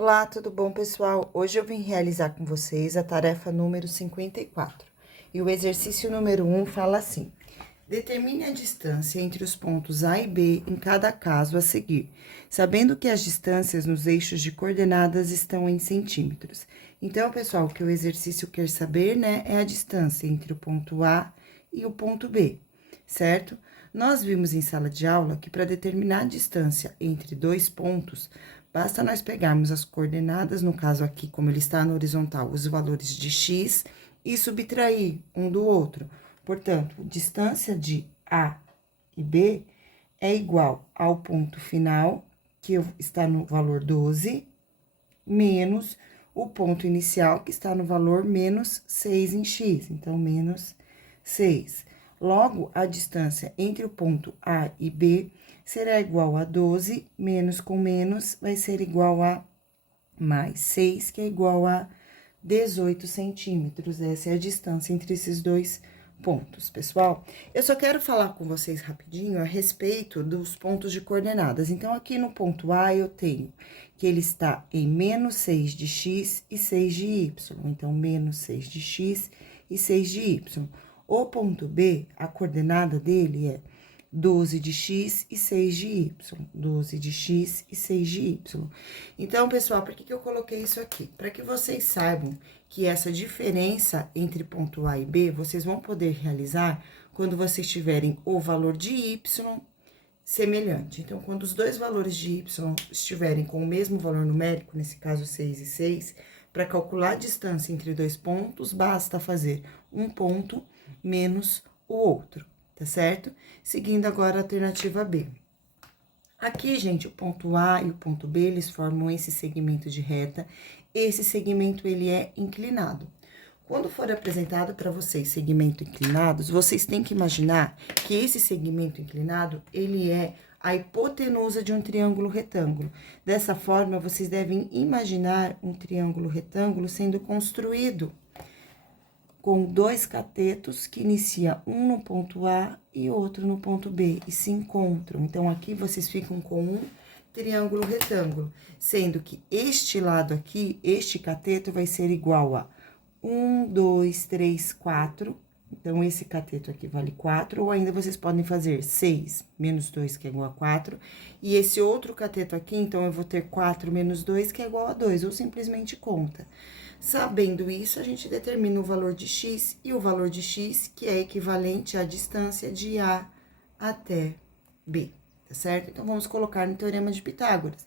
Olá, tudo bom, pessoal? Hoje eu vim realizar com vocês a tarefa número 54. E o exercício número 1 fala assim: determine a distância entre os pontos A e B em cada caso a seguir, sabendo que as distâncias nos eixos de coordenadas estão em centímetros. Então, pessoal, o que o exercício quer saber, né, é a distância entre o ponto A e o ponto B, certo? Nós vimos em sala de aula que para determinar a distância entre dois pontos, basta nós pegarmos as coordenadas, no caso aqui, como ele está no horizontal, os valores de x e subtrair um do outro. Portanto, distância de A e B é igual ao ponto final, que está no valor 12, menos o ponto inicial, que está no valor menos 6 em x. Então, menos 6. Logo, a distância entre o ponto A e B será igual a 12, menos com menos vai ser igual a mais 6, que é igual a 18 centímetros. Essa é a distância entre esses dois pontos, pessoal. Eu só quero falar com vocês rapidinho a respeito dos pontos de coordenadas. Então, aqui no ponto A, eu tenho que ele está em menos 6 de x e 6 de y. Então, menos 6 de x e 6 de y. O ponto B, a coordenada dele é 12 de x e 6 de y. 12 de x e 6 de y. Então, pessoal, por que eu coloquei isso aqui? Para que vocês saibam que essa diferença entre ponto A e B, vocês vão poder realizar quando vocês tiverem o valor de y semelhante. Então, quando os dois valores de y estiverem com o mesmo valor numérico, nesse caso 6 e 6, para calcular a distância entre dois pontos, basta fazer um ponto menos o outro, tá certo? Seguindo agora a alternativa B. Aqui, gente, o ponto A e o ponto B, eles formam esse segmento de reta. Esse segmento, ele é inclinado. Quando for apresentado para vocês segmentos inclinados, vocês têm que imaginar que esse segmento inclinado, ele é a hipotenusa de um triângulo retângulo. Dessa forma, vocês devem imaginar um triângulo retângulo sendo construído com dois catetos que inicia um no ponto A e outro no ponto B e se encontram. Então, aqui vocês ficam com um triângulo retângulo, sendo que este lado aqui, este cateto vai ser igual a 1, 2, 3, 4. Então, esse cateto aqui vale 4, ou ainda vocês podem fazer 6 menos 2, que é igual a 4. E esse outro cateto aqui, então, eu vou ter 4 menos 2, que é igual a 2, ou simplesmente conta. Sabendo isso, a gente determina o valor de x e o valor de x, que é equivalente à distância de A até B, tá certo? Então, vamos colocar no Teorema de Pitágoras.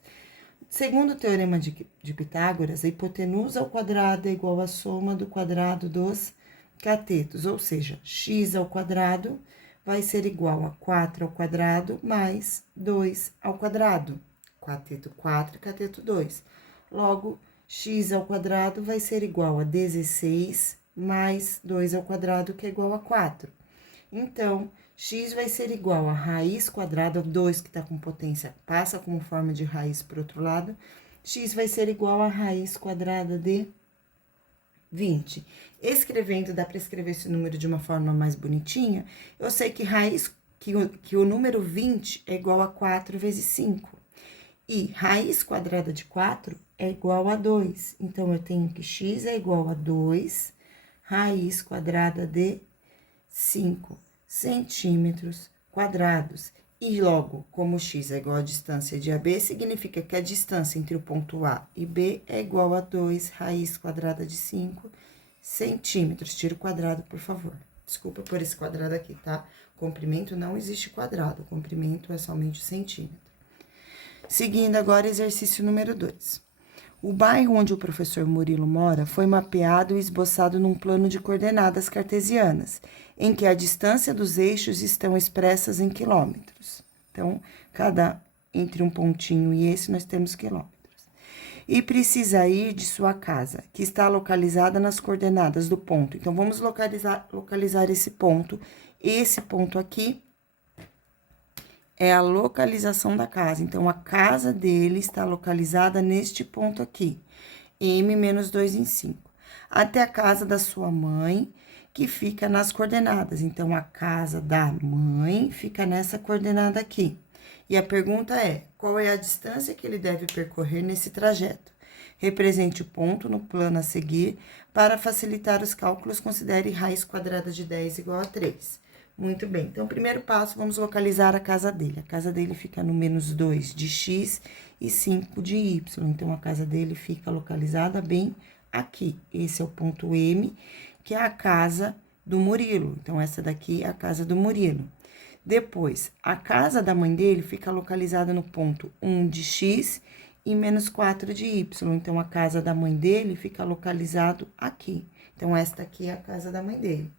Segundo o Teorema de Pitágoras, a hipotenusa ao quadrado é igual à soma do quadrado dos catetos, ou seja, x ao quadrado vai ser igual a 4 ao quadrado mais 2 ao quadrado. Cateto 4 e cateto 2. Logo, x ao quadrado vai ser igual a 16 mais 2 ao quadrado, que é igual a 4. Então, x vai ser igual a raiz quadrada, 2 que está com potência, passa como forma de raiz para o outro lado. X vai ser igual a raiz quadrada de 20. Escrevendo, dá para escrever esse número de uma forma mais bonitinha. Eu sei que que o número 20 é igual a 4 vezes 5. E raiz quadrada de 4 é igual a 2. Então, eu tenho que x é igual a 2 raiz quadrada de 5 centímetros quadrados. E logo, como x é igual à distância de AB, significa que a distância entre o ponto A e B é igual a 2 raiz quadrada de 5 centímetros. Tira o quadrado, por favor. Desculpa por esse quadrado aqui, tá? Comprimento não existe quadrado, comprimento é somente o centímetro. Seguindo agora, exercício número 2. O bairro onde o professor Murilo mora foi mapeado e esboçado num plano de coordenadas cartesianas, em que a distância dos eixos estão expressas em quilômetros. Então, entre um pontinho e esse, nós temos quilômetros. E precisa ir de sua casa, que está localizada nas coordenadas do ponto. Então, vamos localizar esse ponto. Esse ponto aqui é a localização da casa. Então, a casa dele está localizada neste ponto aqui, m menos 2 em 5. Até a casa da sua mãe, que fica nas coordenadas. Então, a casa da mãe fica nessa coordenada aqui. E a pergunta é, qual é a distância que ele deve percorrer nesse trajeto? Represente o ponto no plano a seguir. Para facilitar os cálculos, considere raiz quadrada de 10 igual a 3. Muito bem, então, primeiro passo, vamos localizar a casa dele. A casa dele fica no menos 2 de x e 5 de y. Então, a casa dele fica localizada bem aqui. Esse é o ponto M, que é a casa do Murilo. Então, essa daqui é a casa do Murilo. Depois, a casa da mãe dele fica localizada no ponto 1 de x e menos 4 de y. Então, a casa da mãe dele fica localizado aqui. Então, esta aqui é a casa da mãe dele.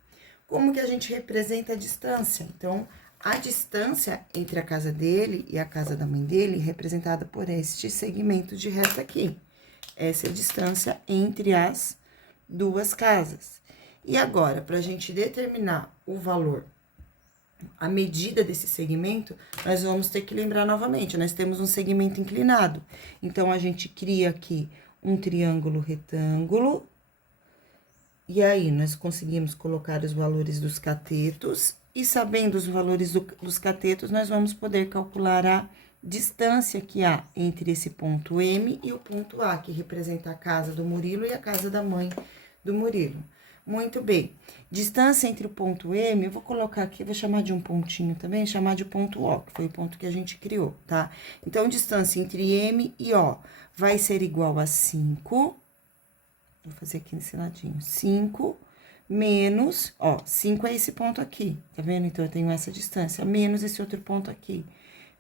Como que a gente representa a distância? Então, a distância entre a casa dele e a casa da mãe dele é representada por este segmento de reta aqui. Essa é a distância entre as duas casas. E agora, para a gente determinar o valor, a medida desse segmento, nós vamos ter que lembrar novamente, nós temos um segmento inclinado. Então, a gente cria aqui um triângulo retângulo. E aí, nós conseguimos colocar os valores dos catetos. E sabendo os valores dos catetos, nós vamos poder calcular a distância que há entre esse ponto M e o ponto A, que representa a casa do Murilo e a casa da mãe do Murilo. Muito bem. Distância entre o ponto M, eu vou colocar aqui, vou chamar de um pontinho também, chamar de ponto O, que foi o ponto que a gente criou, tá? Então, distância entre M e O vai ser igual a 5. Vou fazer aqui nesse ladinho. 5 menos, ó, 5 é esse ponto aqui, tá vendo? Então, eu tenho essa distância, menos esse outro ponto aqui,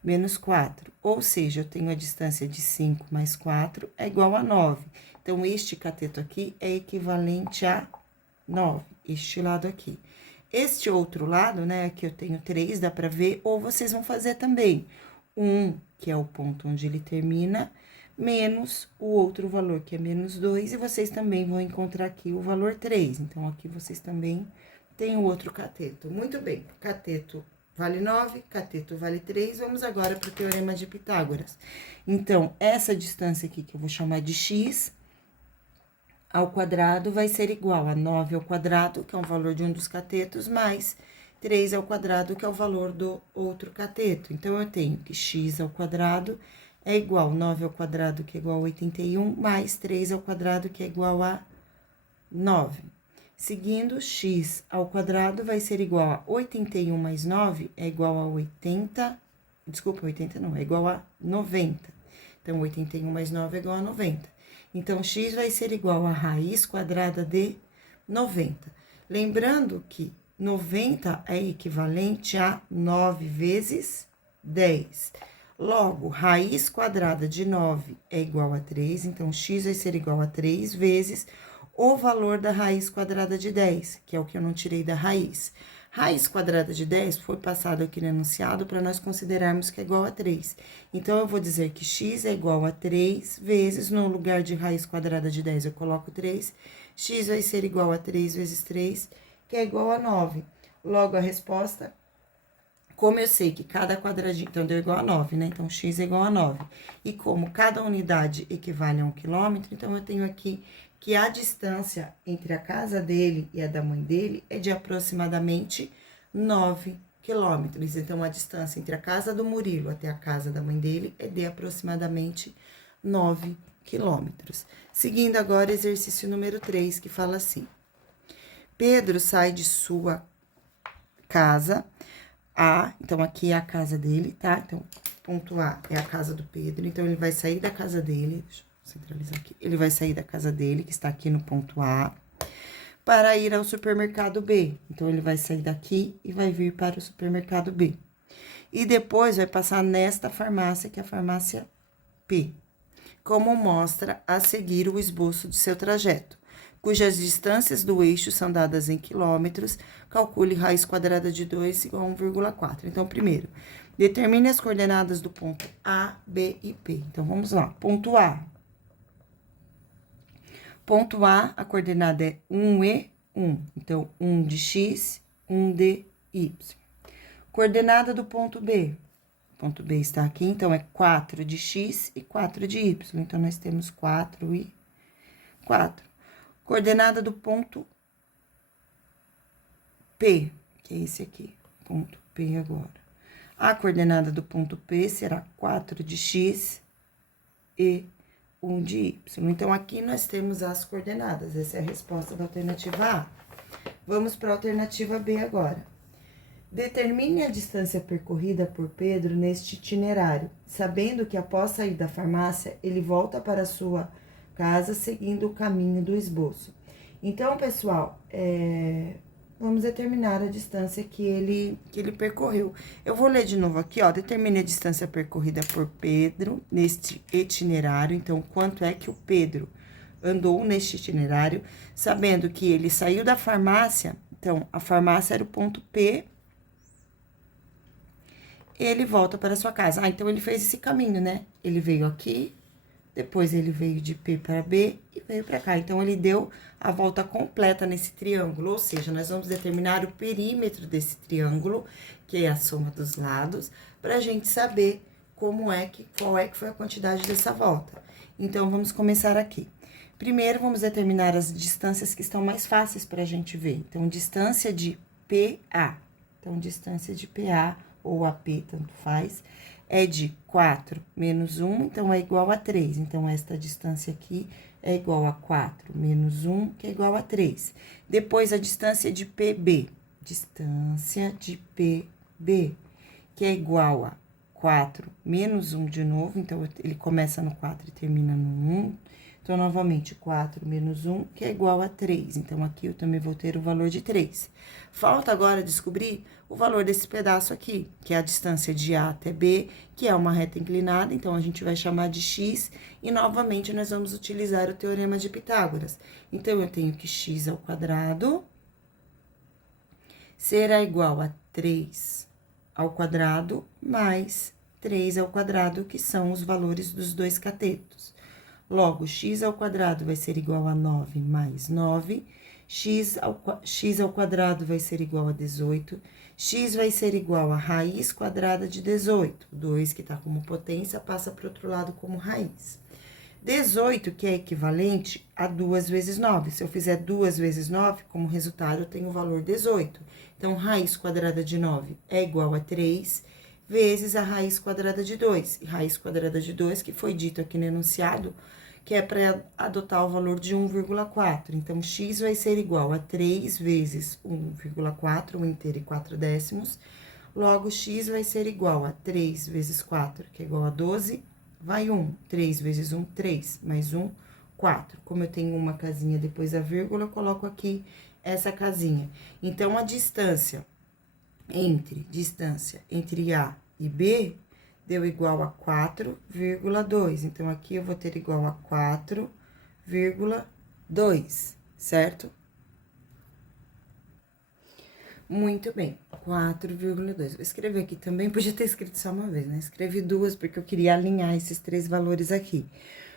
menos 4. Ou seja, eu tenho a distância de 5 mais 4 é igual a 9. Então, este cateto aqui é equivalente a 9, este lado aqui. Este outro lado, né, aqui eu tenho 3, dá pra ver, ou vocês vão fazer também 1, que é o ponto onde ele termina, menos o outro valor, que é menos 2, e vocês também vão encontrar aqui o valor 3. Então, aqui vocês também têm o outro cateto. Muito bem, cateto vale 9, cateto vale 3. Vamos agora para o Teorema de Pitágoras. Então, essa distância aqui, que eu vou chamar de x ao quadrado, vai ser igual a 9 ao quadrado, que é o valor de um dos catetos, mais 3 ao quadrado, que é o valor do outro cateto. Então, eu tenho que x ao quadrado é igual a 9 ao quadrado, que é igual a 81, mais 3 ao quadrado, que é igual a 9. Seguindo, x ao quadrado vai ser igual a 81 mais 9 é igual a 80, desculpa, 80 não, é igual a 90. Então, 81 mais 9 é igual a 90. Então, x vai ser igual a raiz quadrada de 90. Lembrando que 90 é equivalente a 9 vezes 10. Logo, raiz quadrada de 9 é igual a 3, então, x vai ser igual a 3 vezes o valor da raiz quadrada de 10, que é o que eu não tirei da raiz. Raiz quadrada de 10 foi passado aqui no enunciado para nós considerarmos que é igual a 3. Então, eu vou dizer que x é igual a 3 vezes, no lugar de raiz quadrada de 10, eu coloco 3. X vai ser igual a 3 vezes 3, que é igual a 9. Logo, a resposta... Como eu sei que cada quadradinho, então, deu igual a 9, né? Então, x é igual a 9. E como cada unidade equivale a 1 quilômetro, então, eu tenho aqui que a distância entre a casa dele e a da mãe dele é de aproximadamente 9 quilômetros. Então, a distância entre a casa do Murilo até a casa da mãe dele é de aproximadamente 9 quilômetros. Seguindo agora, exercício número 3, que fala assim. Pedro sai de sua casa... A, então, aqui é a casa dele, tá? Então, ponto A é a casa do Pedro. Então, ele vai sair da casa dele, deixa eu centralizar aqui. Ele vai sair da casa dele, que está aqui no ponto A, para ir ao supermercado B. Então, ele vai sair daqui e vai vir para o supermercado B. E depois vai passar nesta farmácia, que é a farmácia P. Como mostra a seguir o esboço de seu trajeto, cujas distâncias do eixo são dadas em quilômetros, calcule raiz quadrada de 2 igual a 1,4. Então, primeiro, determine as coordenadas do ponto A, B e P. Então, vamos lá. Ponto A. Ponto A, a coordenada é 1 e 1. Então, 1 de x, 1 de y. Coordenada do ponto B. O ponto B está aqui, então, é 4 de x e 4 de y. Então, nós temos 4 e 4. Coordenada do ponto P, que é esse aqui, ponto P agora. A coordenada do ponto P será 4 de x e 1 de Y. Então, aqui nós temos as coordenadas. Essa é a resposta da alternativa A. Vamos para a alternativa B agora. Determine a distância percorrida por Pedro neste itinerário, sabendo que após sair da farmácia, ele volta para sua casa seguindo o caminho do esboço. Então, pessoal, vamos determinar a distância que ele percorreu. Eu vou ler de novo aqui, ó. Determine a distância percorrida por Pedro neste itinerário. Então, quanto é que o Pedro andou neste itinerário, sabendo que ele saiu da farmácia. Então, a farmácia era o ponto P. Ele volta para sua casa. Então, ele fez esse caminho, né? Ele veio aqui, depois ele veio de P para B e veio para cá. Então, ele deu a volta completa nesse triângulo, ou seja, nós vamos determinar o perímetro desse triângulo, que é a soma dos lados, para a gente saber qual é que foi a quantidade dessa volta. Então, vamos começar aqui. Primeiro, vamos determinar as distâncias que estão mais fáceis para a gente ver. Então, distância de PA. Então, distância de PA ou AP, tanto faz, é de 4 menos 1, então é igual a 3. Então, esta distância aqui é igual a 4 menos 1, que é igual a 3. Depois, a distância de PB. Distância de PB, que é igual a 4 menos 1 de novo. Então, ele começa no 4 e termina no 1. Então, novamente, 4 menos 1, que é igual a 3. Então, aqui eu também vou ter o valor de 3. Falta agora descobrir o valor desse pedaço aqui, que é a distância de A até B, que é uma reta inclinada. Então, a gente vai chamar de x. E, novamente, nós vamos utilizar o teorema de Pitágoras. Então, eu tenho que x ao quadrado será igual a 3 ao quadrado mais 3 ao quadrado, que são os valores dos dois catetos. Logo, x ao quadrado vai ser igual a 9 mais 9, x ao quadrado vai ser igual a 18, x vai ser igual a raiz quadrada de 18. 2, que está como potência, passa para o outro lado como raiz. 18, que é equivalente a 2 vezes 9. Se eu fizer 2 vezes 9, como resultado, eu tenho o valor 18. Então, raiz quadrada de 9 é igual a 3 vezes a raiz quadrada de 2. E raiz quadrada de 2, que foi dito aqui no enunciado, que é para adotar o valor de 1,4. Então, x vai ser igual a 3 vezes 1,4, 1 inteiro e 4 décimos. Logo, x vai ser igual a 3 vezes 4, que é igual a 12, vai 1. 3 vezes 1, 3, mais 1, 4. Como eu tenho uma casinha depois da vírgula, eu coloco aqui essa casinha. Então, a distância entre A e B deu igual a 4,2. Então, aqui eu vou ter igual a 4,2, certo? Muito bem, 4,2. Vou escrever aqui também, podia ter escrito só uma vez, né? Escrevi duas, porque eu queria alinhar esses três valores aqui.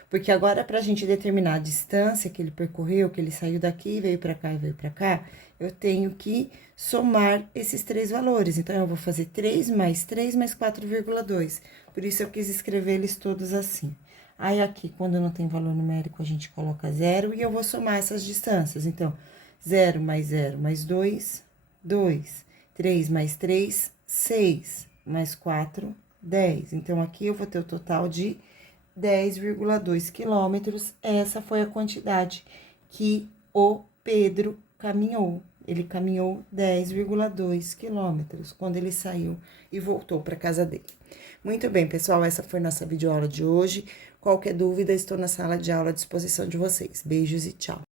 Porque agora, pra gente determinar a distância que ele percorreu, que ele saiu daqui, veio pra cá e veio pra cá, eu tenho que somar esses três valores. Então, eu vou fazer 3 mais 4,2. Por isso, eu quis escrever eles todos assim. Aí, aqui, quando não tem valor numérico, a gente coloca 0 e eu vou somar essas distâncias. Então, 0 mais 2, 2. 3 mais 3, 6. Mais 4, 10. Então, aqui eu vou ter o total de 10,2 quilômetros. Essa foi a quantidade que o Pedro caminhou. Ele caminhou 10,2 quilômetros quando ele saiu e voltou para casa dele. Muito bem, pessoal, essa foi nossa videoaula de hoje. Qualquer dúvida, estou na sala de aula à disposição de vocês. Beijos e tchau.